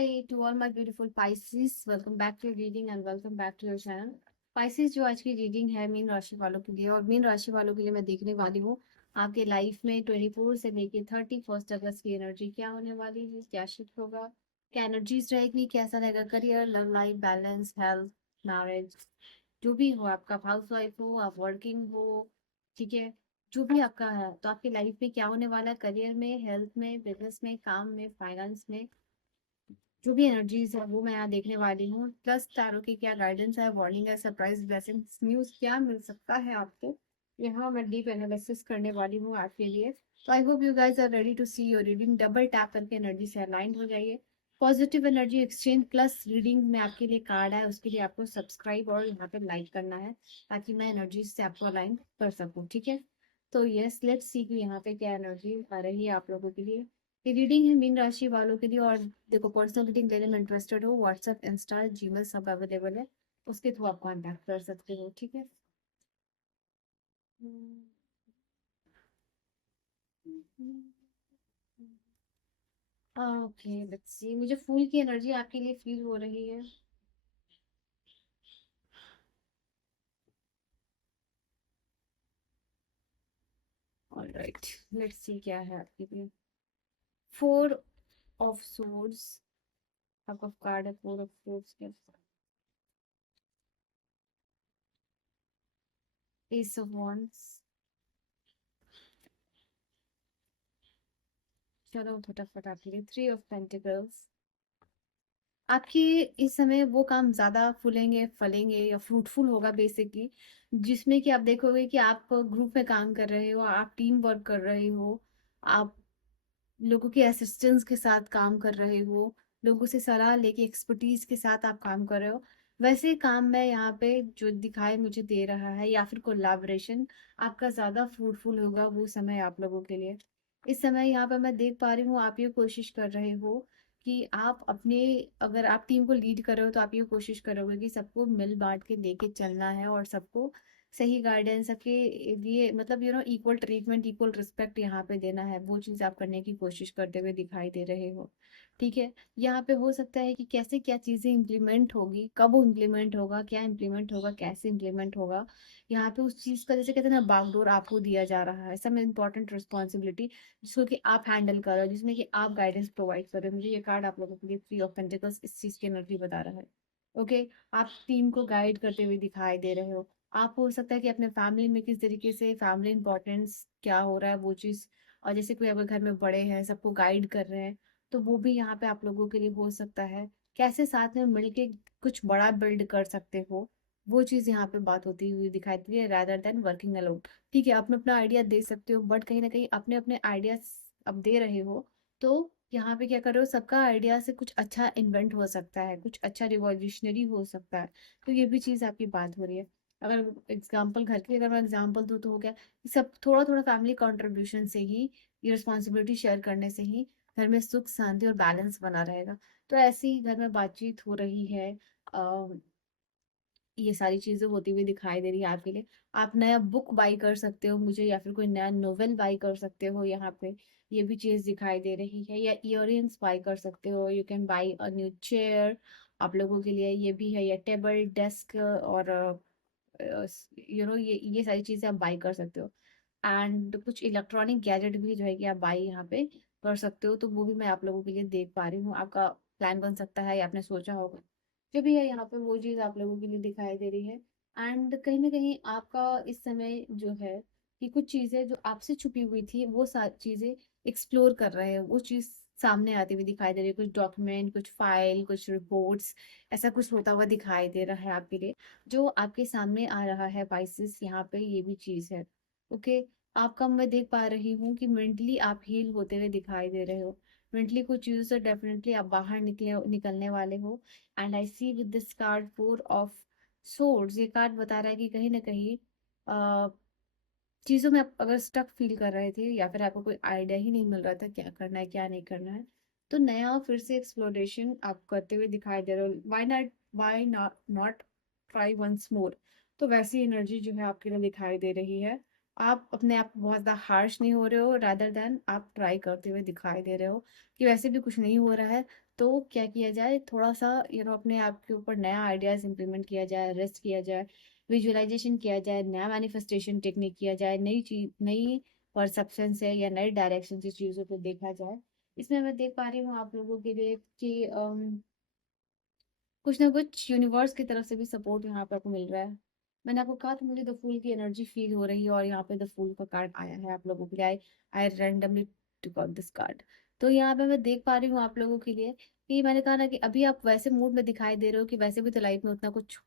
Hi to all my beautiful Pisces. Welcome back to your reading and welcome back to your channel. Pisces जो आज की reading है mean राशि वालों के लिए और मीन राशि वालों के लिए मैं देखने वाली हूँ आपके लाइफ में 24 से लेके 31 अगस्त की एनर्जी क्या होने वाली है, क्या शिफ्ट होगा, क्या एनर्जीज रहेगी, कैसा रहेगा career, love life, balance, health, marriage, जो भी हो, आपका हाउस वाइफ हो, आप वर्किंग हो, ठीक है, जो भी आपका है तो आपकी लाइफ में क्या होने वाला है, करियर में, हेल्थ में, बिजनेस में, काम में, फाइनेंस में, जो भी एनर्जीज है वो मैं यहाँ देखने वाली हूँ। प्लस टैरो की क्या गाइडेंस है, वार्निंग है, सरप्राइज ब्लेसिंग्स, न्यूज क्या मिल सकता है आपको, यहाँ मैं डीप एनालिसिस करने वाली हूँ आपके लिए। तो I hope you guys are ready to see your reading. Double tap करके एनर्जी से अलाइंड हो जाइए। Positive energy exchange plus reading में आपके लिए कार्ड है, उसके लिए आपको सब्सक्राइब और यहाँ पे लाइक करना है ताकि मैं एनर्जी से आपको अलाइन कर सकूँ, ठीक है। तो यस, लेट्स सी कि यहाँ पे क्या एनर्जी आ रही है आप लोगों के लिए। ये रीडिंग है मीन राशि वालों के लिए। और देखो, पर्सनल रीडिंग लेने में इंटरेस्टेड हो, व्हाट्सएप, इंस्टा, जीमेल सब अवेलेबल है, उसके थ्रू आप कांटेक्ट कर सकते हो, ठीक है। ओके, लेट्स सी, मुझे फूल की एनर्जी आपके लिए फील हो रही है। ऑलराइट, लेट्स सी क्या है आपके लिए। फोर ऑफ सोर्ड्स, आपका कार्ड है फोर ऑफ सोर्ड्स के, एस ऑफ wands। चलो फटाफट आपके लिए थ्री ऑफ पेंटिकल्स। आपके इस समय वो काम ज्यादा फूलेंगे, फलेंगे या फ्रूटफुल होगा बेसिकली, जिसमें कि आप देखोगे कि आप ग्रुप में काम कर रहे हो, आप टीम वर्क कर रहे हो, आप लोगों के असिस्टेंस के साथ काम कर रहे हो, लोगों से सलाह लेके एक्सपर्टीज के साथ आप काम कर रहे हो। वैसे काम में यहाँ पे जो दिखाई मुझे दे रहा है, या फिर कोलैबोरेशन आपका ज्यादा फ्रूटफुल होगा वो समय आप लोगों के लिए। इस समय यहाँ पे मैं देख पा रही हूँ आप ये कोशिश कर रहे हो कि आप अपने, अगर आप टीम को लीड कर रहे हो तो आप ये कोशिश करोगे कि सबको मिल बांट के लेके चलना है और सबको सही गाइडेंस, सबके लिए मतलब इक्वल ट्रीटमेंट, इक्वल रिस्पेक्ट यहाँ पे देना है। वो चीज़ आप करने की कोशिश करते हुए दिखाई दे रहे हो, ठीक है। यहाँ पे हो सकता है कि कैसे क्या चीज़ें इम्प्लीमेंट होगी, कब वो इम्प्लीमेंट होगा, क्या इम्प्लीमेंट होगा, कैसे इम्प्लीमेंट होगा, यहाँ पे उस चीज़ का जैसे कहते हैं ना बागडोर आपको दिया जा रहा है, सब इम्पोर्टेंट रिस्पॉन्सिबिलिटी जिसको कि आप हैंडल करो, जिसमें कि आप गाइडेंस प्रोवाइड करो। मुझे ये कार्ड आप लोगों के लिए थ्री ऑफ पेंटिकल्स इस चीज़ की एनर्जी बता रहा है। ओके, आप टीम को गाइड करते हुए दिखाई दे रहे हो। आप हो सकता है कि अपने फैमिली में किस तरीके से फैमिली इंपॉर्टेंस क्या हो रहा है वो चीज़, और जैसे कोई अगर घर में बड़े हैं सबको गाइड कर रहे हैं, तो वो भी यहाँ पे आप लोगों के लिए हो सकता है। कैसे साथ में मिलके कुछ बड़ा बिल्ड कर सकते हो, वो चीज़ यहाँ पे बात होती हुई दिखाई दे रही है, rather देन वर्किंग अलोन। ठीक है, अपने अपना आइडिया दे सकते हो, बट कहीं ना कहीं अपने अपने आइडिया अब दे रहे हो, तो यहाँ पे क्या कर रहे हो, सबका आइडिया से कुछ अच्छा इन्वेंट हो सकता है, कुछ अच्छा रिवॉल्यूशनरी हो सकता है। तो ये भी चीज़ आपकी बात हो रही है। अगर एग्जाम्पल घर की अगर मैं एग्जाम्पल दूँ तो हो गया कि सब थोड़ा थोड़ा फैमिली कंट्रीब्यूशन से ही, ये रिस्पॉन्सिबिलिटी शेयर करने से ही घर में सुख शांति और बैलेंस बना रहेगा। तो ऐसे ही घर में बातचीत हो रही है, ये सारी चीजें होती हुई दिखाई दे रही है आपके लिए। आप नया बुक बाई कर सकते हो मुझे, या फिर कोई नया नोवेल बाई कर सकते हो यहाँ पे, ये भी चीज दिखाई दे रही है। या इयररिंग्स बाई कर सकते हो, you can buy a new chair, आप लोगों के लिए ये भी है, या टेबल, डेस्क, और ये सारी चीजें आप बाई कर सकते हो। एंड कुछ इलेक्ट्रॉनिक गैजेट भी जो है कि आप बाई यहाँ पे कर सकते हो, तो वो भी मैं आप लोगों के लिए देख पा रही हूँ। आपका प्लान बन सकता है या आपने सोचा होगा, जो भी है यहाँ पे वो चीज़ आप लोगों के लिए दिखाई दे रही है। एंड कहीं ना कहीं आपका इस समय जो है कि कुछ चीज़ें जो आपसे छुपी हुई थी वो सारी चीज़ें एक्सप्लोर कर रहे हैं, वो चीज़ सामने आती हुई दिखाई दे रही है। कुछ डॉक्यूमेंट, कुछ फाइल, कुछ रिपोर्ट्स, ऐसा कुछ होता हुआ दिखाई दे रहा है आपके लिए, जो आपके सामने आ रहा है पाइसेस। यहाँ पे ये भी चीज़ है, ओके। आपका मैं देख पा रही हूँ कि मेंटली आप हील होते हुए दिखाई दे रहे हो। मेंटली कुछ चीज़ों से डेफिनेटली आप बाहर निकलने वाले हो। And I see with this card four of swords, ये कार्ड बता रहा है कि कहीं ना कहीं चीज़ों में आप अगर स्टक फील कर रहे थे, या फिर आपको कोई आइडिया ही नहीं मिल रहा था क्या करना है क्या नहीं करना है, तो नया फिर से एक्सप्लोरेशन आप करते हुए दिखाई दे रहे हो। Why not try once more, तो वैसी एनर्जी जो है आपके लिए दिखाई दे रही है। आप अपने आप को बहुत ज़्यादा हार्श नहीं हो रहे हो, रादर देन आप ट्राई करते हुए दिखाई दे रहे हो कि वैसे भी कुछ नहीं हो रहा है, तो क्या किया जाए, थोड़ा-सा अपने आप के ऊपर नया आइडियाज़ इम्प्लीमेंट किया जाए, रेस्ट किया जाए, विजुअलाइज़ेशन किया जाए, नया मैनिफेस्टेशन टेक्निक किया जाए, नई परसेप्शन से या नए डायरेक्शन से चीज़ों को देखा जाए। इसमें मैं देख पा रही हूँ आप लोगों के लिए कि कुछ ना कुछ यूनिवर्स की तरफ से भी सपोर्ट यहाँ पे आपको मिल रहा है। मैंने आपको कहा था मुझे द फूल की एनर्जी फील हो रही है और यहाँ पे द फूल का कार्ड आया है आप लोगों के लिए। I I randomly took out this card. तो यहाँ पे मैं देख पा रही हूँ आप लोगों के लिए कि मैंने कहा ना कि अभी आप वैसे मूड में दिखाई दे रहे हो कि वैसे भी तो लाइफ में उतना कुछ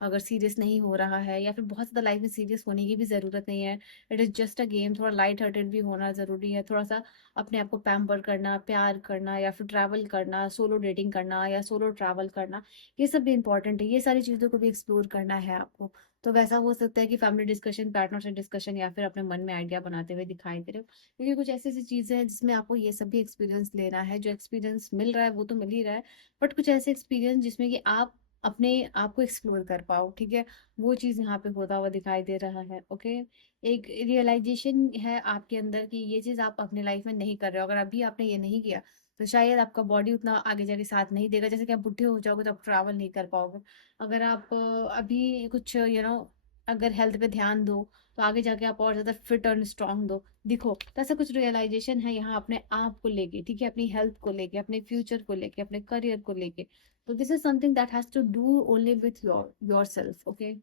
अगर सीरियस नहीं हो रहा है या फिर बहुत ज़्यादा लाइफ में सीरियस होने की भी ज़रूरत नहीं है। It is just a game, थोड़ा लाइट हार्टेड भी होना ज़रूरी है। थोड़ा सा अपने आप को पैम्पर करना, प्यार करना या फिर ट्रैवल करना, सोलो डेटिंग करना या सोलो ट्रैवल करना, ये सब भी इम्पोर्टेंट है। ये सारी चीज़ों को भी एक्सप्लोर करना है आपको। तो वैसा हो सकता है कि फैमिली डिस्कशन, पार्टनर से डिस्कशन या फिर अपने मन में आइडिया बनाते हुए दिखाई दे रहे हो। क्योंकि कुछ ऐसी ऐसी चीज़ें हैं जिसमें आपको ये सब भी एक्सपीरियंस लेना है। जो एक्सपीरियंस मिल रहा है वो तो मिल ही रहा है, बट कुछ ऐसे एक्सपीरियंस जिसमें कि आप अपने आप को एक्सप्लोर कर पाओ, ठीक है? वो चीज़ यहाँ पे होता हुआ दिखाई दे रहा है, ओके? एक रियलाइजेशन है आपके अंदर कि ये चीज़ आप अपने लाइफ में नहीं कर रहे हो। अगर अभी आपने ये नहीं किया, तो शायद आपका बॉडी उतना आगे जाके साथ नहीं देगा। जैसे कि आप बुढ़े हो जाओगे तो आप ट्रैवल नहीं कर पाओगे। अगर आप अभी कुछ अगर हेल्थ पे ध्यान दो, तो आगे जाके आप और ज़्यादा फिट और स्ट्रांग दिखो। तो ऐसा कुछ रियलाइजेशन है यहाँ अपने आप को लेके, ठीक है? अपनी हेल्थ को लेके, अपने फ्यूचर को लेके, अपने करियर को लेके। तो this is something that has to do only with yourself, okay?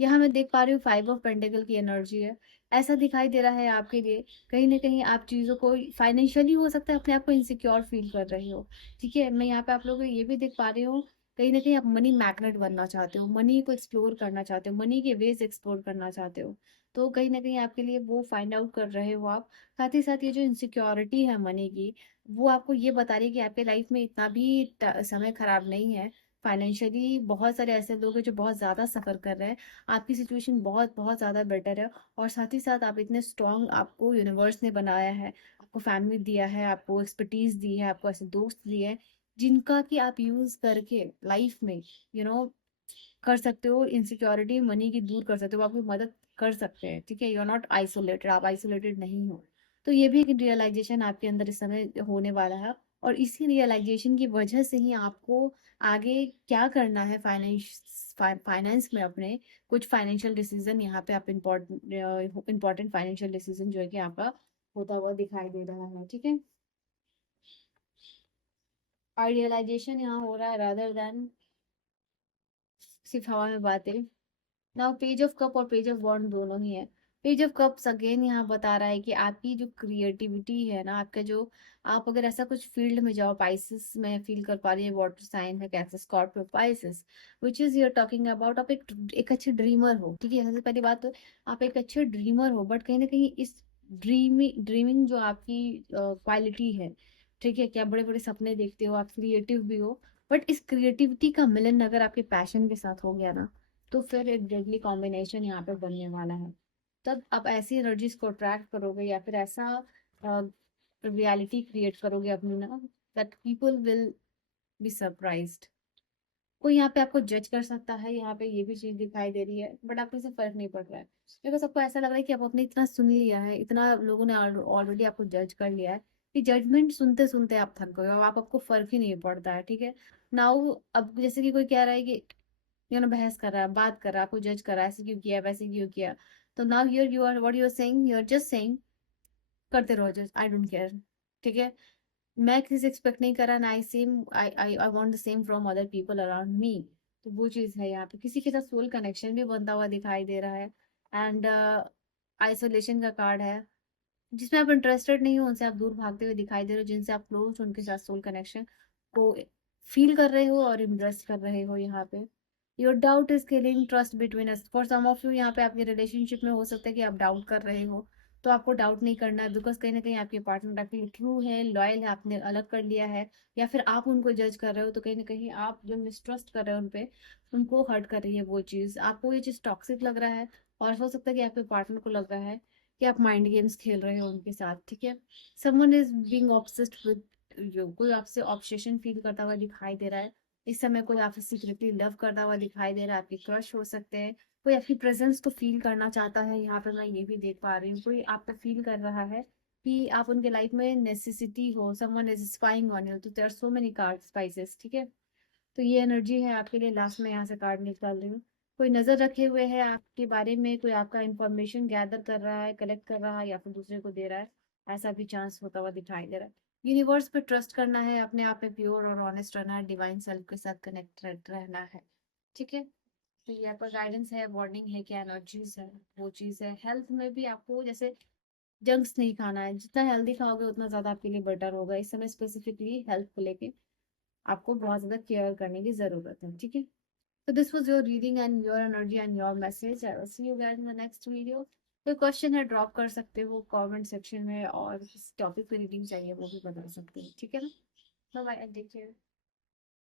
यहाँ मैं देख पा रही हूँ 5 ऑफ पेंटिकल की एनर्जी है। ऐसा दिखाई दे रहा है आपके लिए, कहीं न कहीं आप चीज़ों को फाइनेंशियली हो सकता है अपने आप को इनसिक्योर फ़ील कर रहे हो, ठीक है? मैं यहाँ पे आप लोगों को ये भी देख पा रही हूँ, कहीं न कहीं आप मनी मैग्नेट बनना चाहते हो, मनी को एक्सप्लोर करना चाहते हो, मनी के वेज़ एक्सप्लोर करना चाहते हो। तो कहीं न कहीं आपके लिए वो फाइंड आउट कर रहे हो आप। साथ ही साथ ये जो इनसिक्योरिटी है मनी की, वो आपको ये बता रही है कि आपके लाइफ़ में इतना भी समय खराब नहीं है। फाइनेंशियली बहुत सारे ऐसे लोग हैं जो बहुत ज़्यादा सफ़र कर रहे हैं। आपकी सिचुएशन बहुत बहुत ज़्यादा बेटर है और साथ ही साथ आप इतने स्ट्रॉन्ग, आपको यूनिवर्स ने बनाया है, आपको फैमिली दिया है, आपको एक्सपर्टीज दी है, आपको ऐसे दोस्त दिए हैं जिनका कि आप यूज करके लाइफ में यू नो कर सकते हो, इनसिक्योरिटी मनी की दूर कर सकते हो, आपकी मदद कर सकते हैं, ठीक है? यू आर नॉट आइसोलेटेड, आप आइसोलेटेड नहीं हो। तो ये भी एक रियलाइजेशन आपके अंदर इस समय होने वाला है और इसी रियलाइजेशन की वजह से ही आपको आगे क्या करना है फाइनेंस में अपने, कुछ फाइनेंशियल डिसीजन यहाँ पे आप इम्पोर्टेंट फाइनेंशियल डिसीजन जो है कि आपका होता हुआ दिखाई दे रहा है, ठीक है? और रियलाइजेशन यहाँ हो रहा है रादर देन सिर्फ हवा में बातें। नाउ पेज ऑफ कप और पेज ऑफ वॉन्ड दोनों ही है। पेज ऑफ कप्स अगेन यहाँ बता रहा है कि आपकी जो क्रिएटिविटी है ना, आपका जो, आप अगर ऐसा कुछ फील्ड में जाओ, पाइसेस में फील कर पा रही है, वाटर साइन है, cancer, Scorpio, Pisces, which is you're talking about, आप एक अच्छे ड्रीमर हो, ठीक है? सबसे पहली बात तो आप एक अच्छे ड्रीमर हो, बट कहीं ना कहीं इस ड्रीमिंग जो आपकी क्वालिटी है, ठीक है, कि आप बड़े बड़े सपने देखते हो, आप क्रिएटिव भी हो, बट इस क्रिएटिविटी का मिलन अगर आपके पैशन के साथ हो गया ना, तो फिर एक डेडली कॉम्बिनेशन यहाँ पे बनने वाला है। तब आप ऐसी एनर्जीज को अट्रैक्ट करोगे या फिर ऐसा रियलिटी क्रिएट करोगे अपनी ना, that people will be surprised. कोई यहाँ पे आपको जज कर सकता है, यहाँ पे ये भी चीज दिखाई दे रही है, बट आपको इससे फर्क नहीं पड़ रहा है, बिकॉज आपको ऐसा लग रहा है कि आप आपने इतना सुन लिया है, इतना लोगों ने ऑलरेडी आपको जज कर लिया है कि जजमेंट सुनते सुनते आप थक गए हो, आपको फर्क ही नहीं पड़ता है, ठीक है? नाउ अब जैसे कि कोई कह रहा है कि बहस कर रहा है, बात कर रहा है, आपको जज कर रहा है, ऐसे क्यों किया, वैसे क्यों किया, तो now here you are, what you are saying, you are just saying करते रहो जज, आई डोंट केयर, ठीक है? मैं किसी से एक्सपेक्ट नहीं कर रहा, ना I same I want the same from other people around me. तो वो चीज़ है यहाँ पे, किसी के साथ सोल कनेक्शन भी बनता हुआ दिखाई दे रहा है। एंड आइसोलेशन का कार्ड है, जिसमें आप इंटरेस्टेड नहीं हो उनसे आप दूर भागते हुए दिखाई दे रहे हो, जिनसे आप क्लोज हो उनके साथ सोल कनेक्शन को फील कर रहे हो और इम्प्रेस कर रहे हो यहाँ पे। Your doubt is killing trust between us, for some of you यहाँ पे आपके रिलेशनशिप में हो सकता है कि आप डाउट कर रहे हो, तो आपको डाउट नहीं करना है, बिकॉज कहीं ना कहीं आपके पार्टनर आपके लिए ट्रू है, लॉयल है, आपने अलग कर लिया है, या फिर आप उनको जज कर रहे हो, तो कहीं ना कहीं आप जो मिसट्रस्ट कर रहे हो उनपे, उनको हर्ट कर रही है वो चीज़, आपको ये चीज़ टॉक्सिक लग रहा है। और हो सकता है कि आपके पार्टनर को लग रहा है कि आप माइंड गेम्स खेल रहे हो उनके साथ, ठीक है? Someone is being obsessed with you, कोई आपसे ऑब्सेशन फील करता हुआ दिखाई दे रहा है इस समय, कोई आपसे सीक्रेटली लव करता हुआ दिखाई दे रहा है, आपके क्रश हो सकते हैं, कोई आपकी प्रेजेंस को फील करना चाहता है, यहाँ पे मैं ये भी देख पा रही हूँ, कोई आपको फील कर रहा है कि आप उनके लाइफ में नेसेसिटी हो, someone is spying on you, तो there are so many card spices, ठीक है। तो ये एनर्जी है आपके लिए। लास्ट में यहाँ से कार्ड निकाल रही हूँ। कोई नजर रखे हुए है आपके बारे में, कोई आपका इंफॉर्मेशन गैदर कर रहा है, कलेक्ट कर रहा है, या फिर दूसरे को दे रहा है, ऐसा भी चांस होता हुआ दिखाई दे रहा है। यूनिवर्स पे ट्रस्ट करना है, अपने आप में प्योर और ऑनेस्ट रहना है, डिवाइन सेल्फ के साथ कनेक्ट रहना है, ठीक है। तो ये आपका गाइडेंस है, वार्निंग है, क्या एनर्जीज है वो चीज़ है। हेल्थ में भी आपको जैसे जंक्स नहीं खाना है, जितना हेल्दी खाओगे उतना ज़्यादा आपके लिए बेटर होगा। इस समय स्पेसिफिकली हेल्थ को लेके आपको बहुत ज़्यादा केयर करने की ज़रूरत है, ठीक है। So this was your reading and your energy and your message. I will see you guys in the next video. कोई क्वेश्चन है ड्रॉप कर सकते हो कमेंट सेक्शन में, और किस टॉपिक पे रीडिंग चाहिए वो भी बता सकते हो, ठीक है ना। Bye bye and take care.